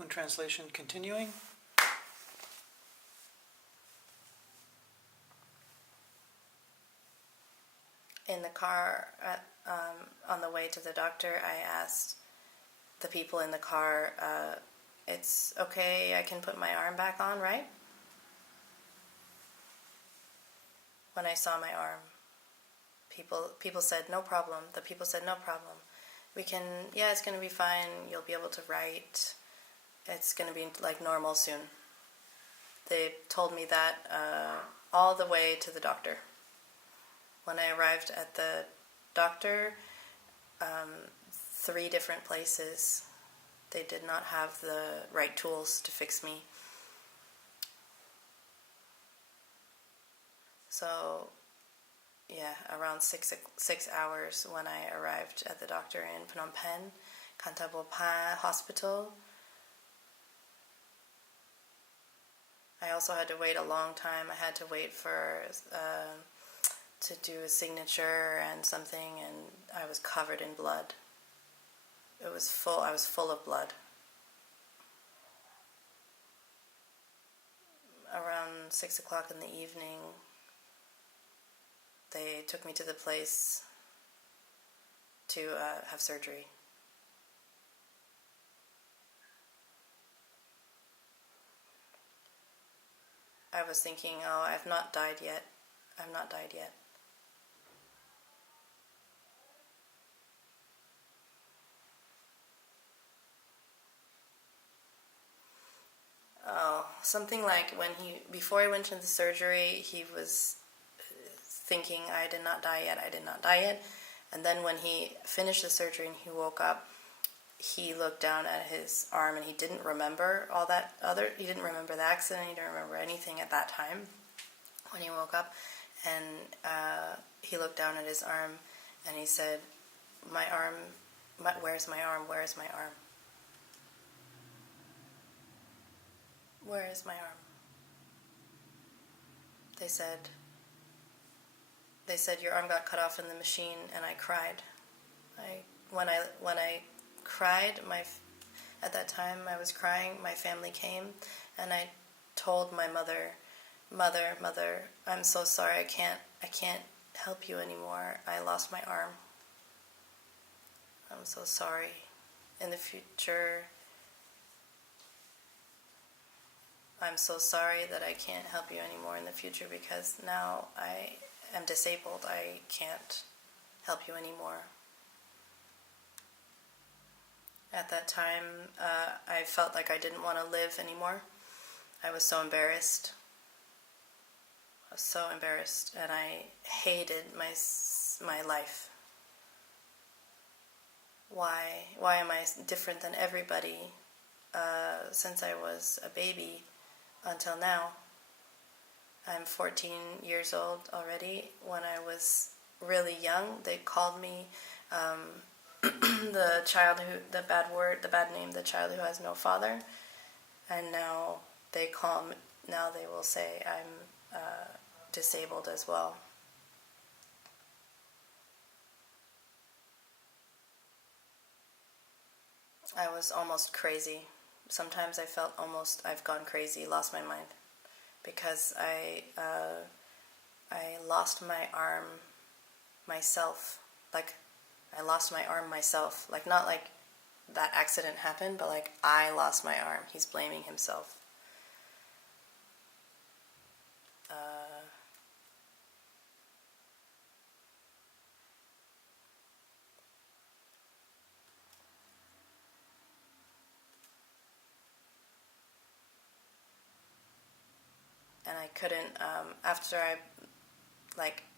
Poon translation continuing. In the car, on the way to the doctor, I asked the people in the car, it's okay, I can put my arm back on, right? When I saw my arm, people said, no problem. The people said, no problem. It's going to be fine. You'll be able to write. It's going to be like normal soon. They told me that all the way to the doctor. When I arrived at the doctor, 3 different places, they did not have the right tools to fix me. So, around 6 hours when I arrived at the doctor in Phnom Penh, Kantabopa Hospital. I also had to wait a long time. I had to wait for to do a signature and something, and I was covered in blood. I was full of blood. Around 6 o'clock in the evening, they took me to the place to have surgery. I was thinking, I've not died yet. I'm not died yet. Something like before I went to the surgery, he was thinking, I did not die yet. And then when he finished the surgery and he woke up, he looked down at his arm and he didn't remember he didn't remember the accident, he didn't remember anything at that time when he woke up. And he looked down at his arm and he said, my arm, where's my arm, where's my arm? Where is my arm? They said your arm got cut off in the machine, and I cried. When I cried, at that time I was crying, my family came, and I told my mother, I'm so sorry, I can't help you anymore. I lost my arm. I'm so sorry. In the future, I'm so sorry that I can't help you anymore in the future because now I am disabled. I can't help you anymore. At that time, I felt like I didn't want to live anymore. I was so embarrassed. And I hated my life. Why am I different than everybody since I was a baby until now? I'm 14 years old already. When I was really young, they called me the child the bad name, the child who has no father. And now they will say I'm disabled as well. I was almost crazy. Sometimes I felt almost I've gone crazy, lost my mind, because I lost my arm myself. Like, I lost my arm myself. Like, not like that accident happened, but like I lost my arm. He's blaming himself. And I couldn't, after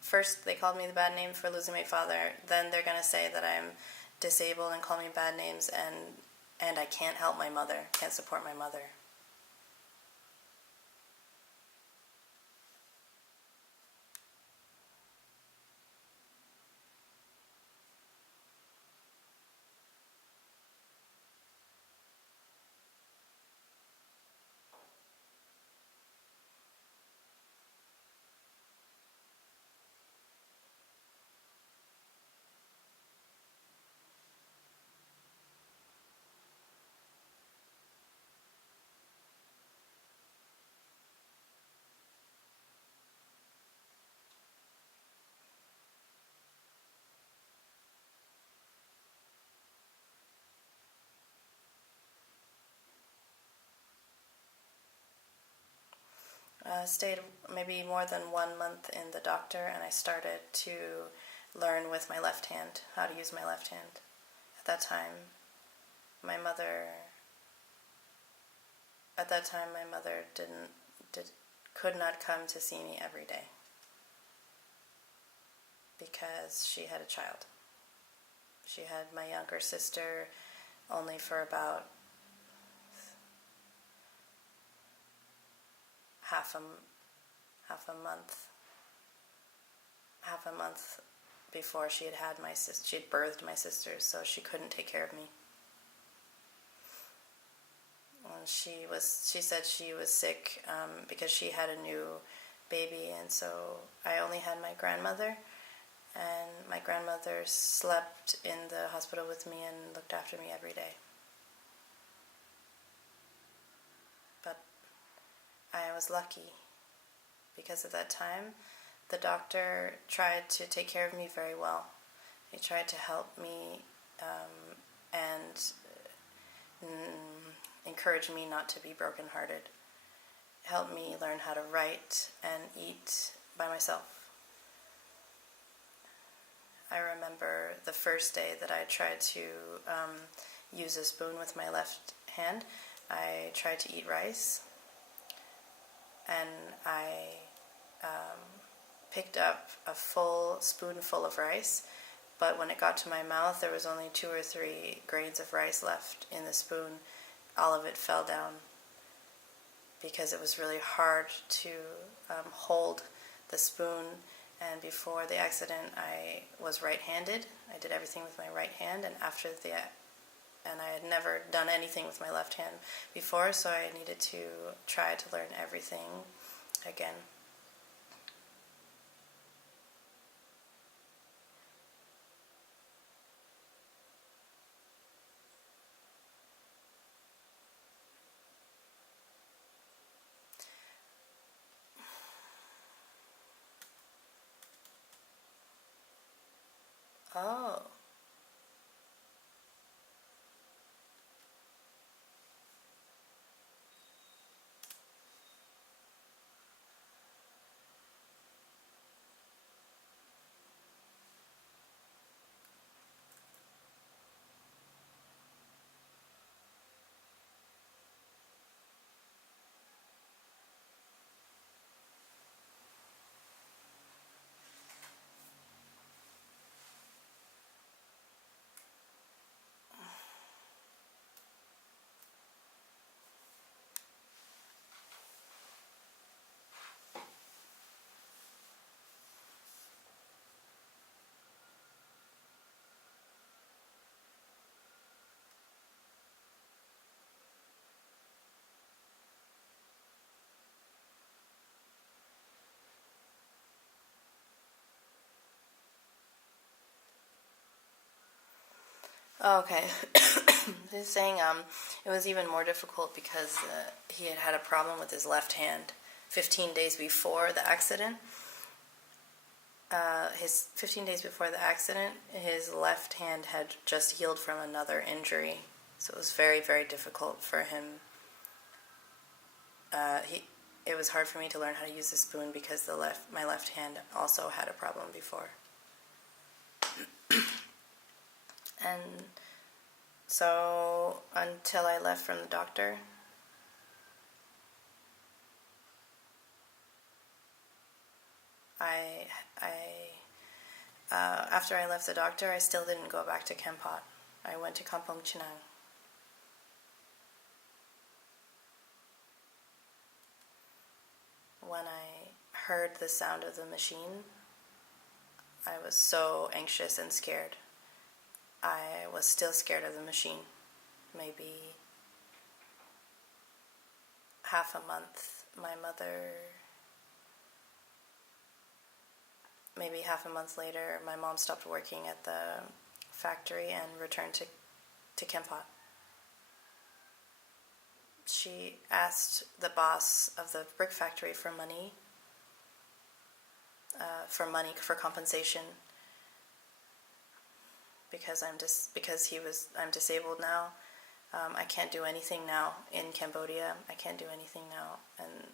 first they called me the bad name for losing my father, then they're going to say that I'm disabled and call me bad names, and I can't help my mother, can't support my mother. stayed maybe more than 1 month in the doctor, and I started to learn with my left hand, how to use my left hand. At that time, my mother could not come to see me every day because she had a child. She had my younger sister only for about half a month before she had my sister. She'd birthed my sister, so she couldn't take care of me. And she said she was sick because she had a new baby, and so I only had my grandmother, and my grandmother slept in the hospital with me and looked after me every day. But I was lucky because at that time the doctor tried to take care of me very well. He tried to help me and encourage me not to be brokenhearted. Helped me learn how to write and eat by myself. I remember the first day that I tried to use a spoon with my left hand. I tried to eat rice, and I picked up a full spoonful of rice, but when it got to my mouth, there was only 2 or 3 grains of rice left in the spoon. All of it fell down because it was really hard to hold the spoon. And before the accident, I was right-handed. I did everything with my right hand, and and I had never done anything with my left hand before, so I needed to try to learn everything again. Oh. Okay. He's saying it was even more difficult because he had a problem with his left hand 15 days before the accident. His 15 days before the accident, his left hand had just healed from another injury, so it was very, very difficult for him. It was hard for me to learn how to use the spoon because my left hand also had a problem before. And so until I left from the doctor, after I left the doctor, I still didn't go back to Kempot. I went to Kampong Chinang. When I heard the sound of the machine, I was so anxious and scared. I was still scared of the machine. Maybe half a month, maybe half a month later, my mom stopped working at the factory and returned to Kempot. She asked the boss of the brick factory for money, for compensation, because I'm disabled now. I can't do anything now in Cambodia. I can't do anything now, and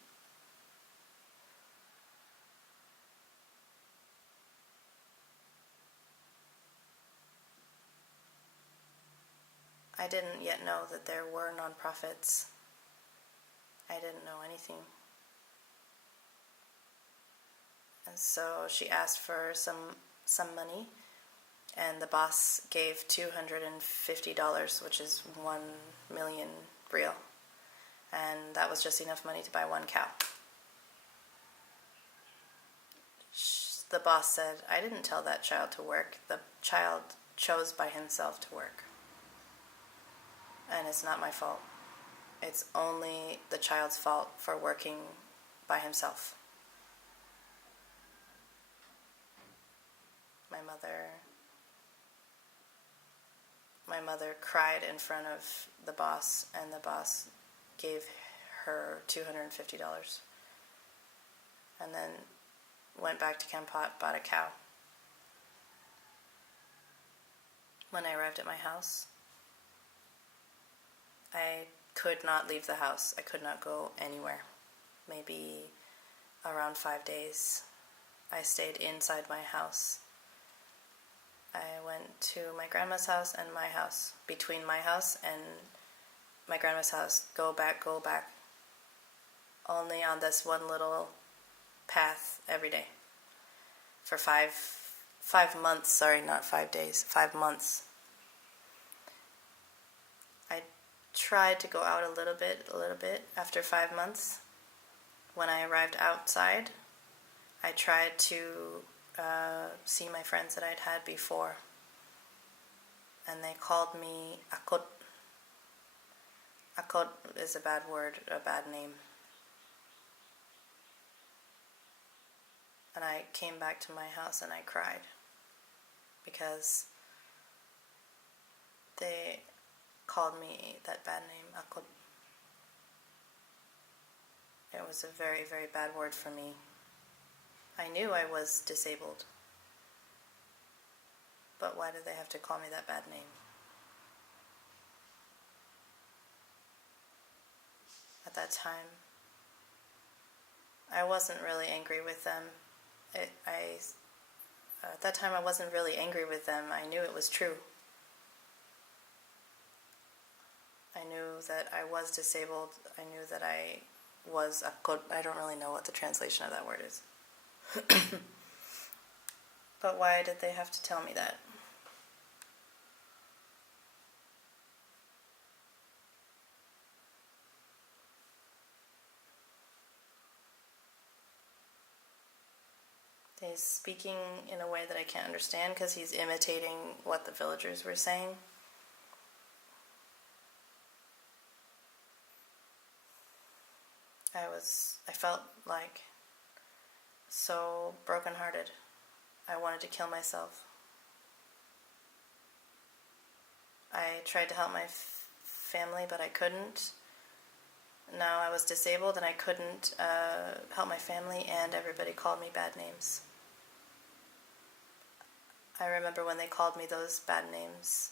I didn't yet know that there were nonprofits. I didn't know anything. And so she asked for some money, and the boss gave $250, which is 1,000,000 real. And that was just enough money to buy one cow. The boss said, I didn't tell that child to work. The child chose by himself to work. And it's not my fault. It's only the child's fault for working by himself. My mother cried in front of the boss, and the boss gave her $250. And then went back to Kampot, bought a cow. When I arrived at my house, I could not leave the house. I could not go anywhere. Maybe around 5 days, I stayed inside my house. I went to my grandma's house and my house. Between my house and my grandma's house, go back. Only on this one little path every day. For 5 months, sorry, not 5 days, 5 months. I tried to go out a little bit after 5 months. When I arrived outside, I tried to see my friends that I'd had before, and they called me Akot. Akot is a bad word, a bad name. And I came back to my house and I cried because they called me that bad name, Akot. It was a very, very bad word for me. I knew I was disabled. But why did they have to call me that bad name? At that time, I wasn't really angry with them. At that time, I wasn't really angry with them. I knew it was true. I knew that I was disabled. I knew that I was Akot. I don't really know what the translation of that word is. But why did they have to tell me that? He's speaking in a way that I can't understand because he's imitating what the villagers were saying. I felt like so brokenhearted. I wanted to kill myself. I tried to help my family, but I couldn't. Now I was disabled and I couldn't help my family, and everybody called me bad names. I remember when they called me those bad names.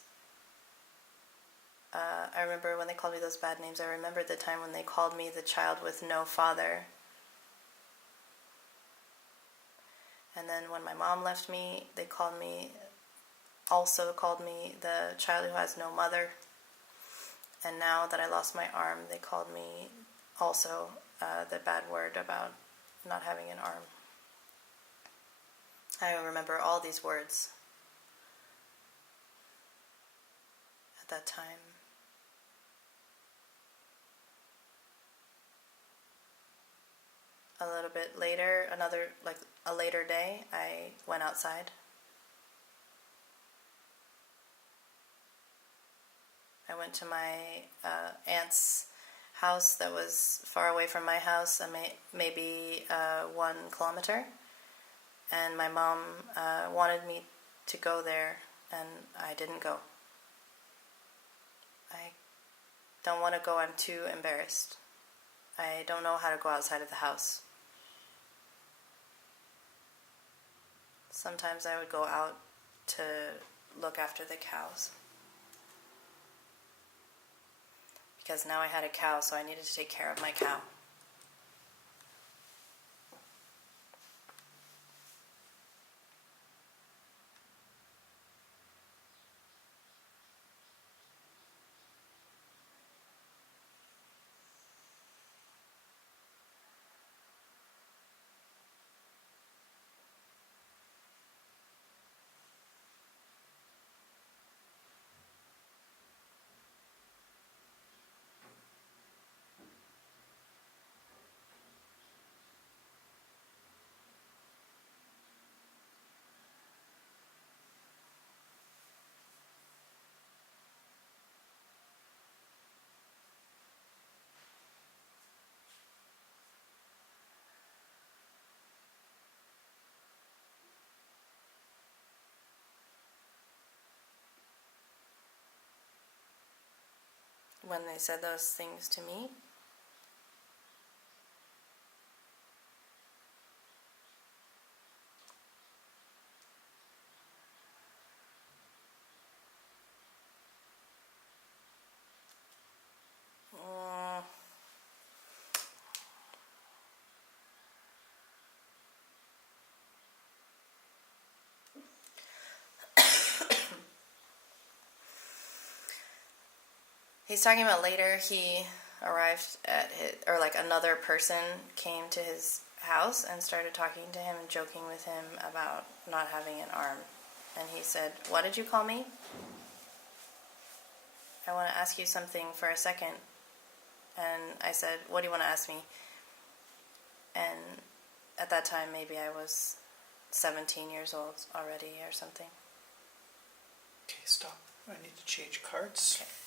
I remember the time when they called me the child with no father. And then when my mom left me, they also called me the child who has no mother. And now that I lost my arm, they called me also the bad word about not having an arm. I remember all these words at that time. A little bit later, a later day, I went outside. I went to my aunt's house that was far away from my house, maybe 1 kilometer. And my mom wanted me to go there, and I didn't go. I don't want to go. I'm too embarrassed. I don't know how to go outside of the house. Sometimes I would go out to look after the cows. Because now I had a cow, so I needed to take care of my cow. when they said those things to me. He's talking about later he arrived at his, or like another person came to his house and started talking to him and joking with him about not having an arm. And he said, "What did you call me? I want to ask you something for a second." And I said, "What do you want to ask me?" And at that time, maybe I was 17 years old already or something. Okay, stop. I need to change cards. Okay.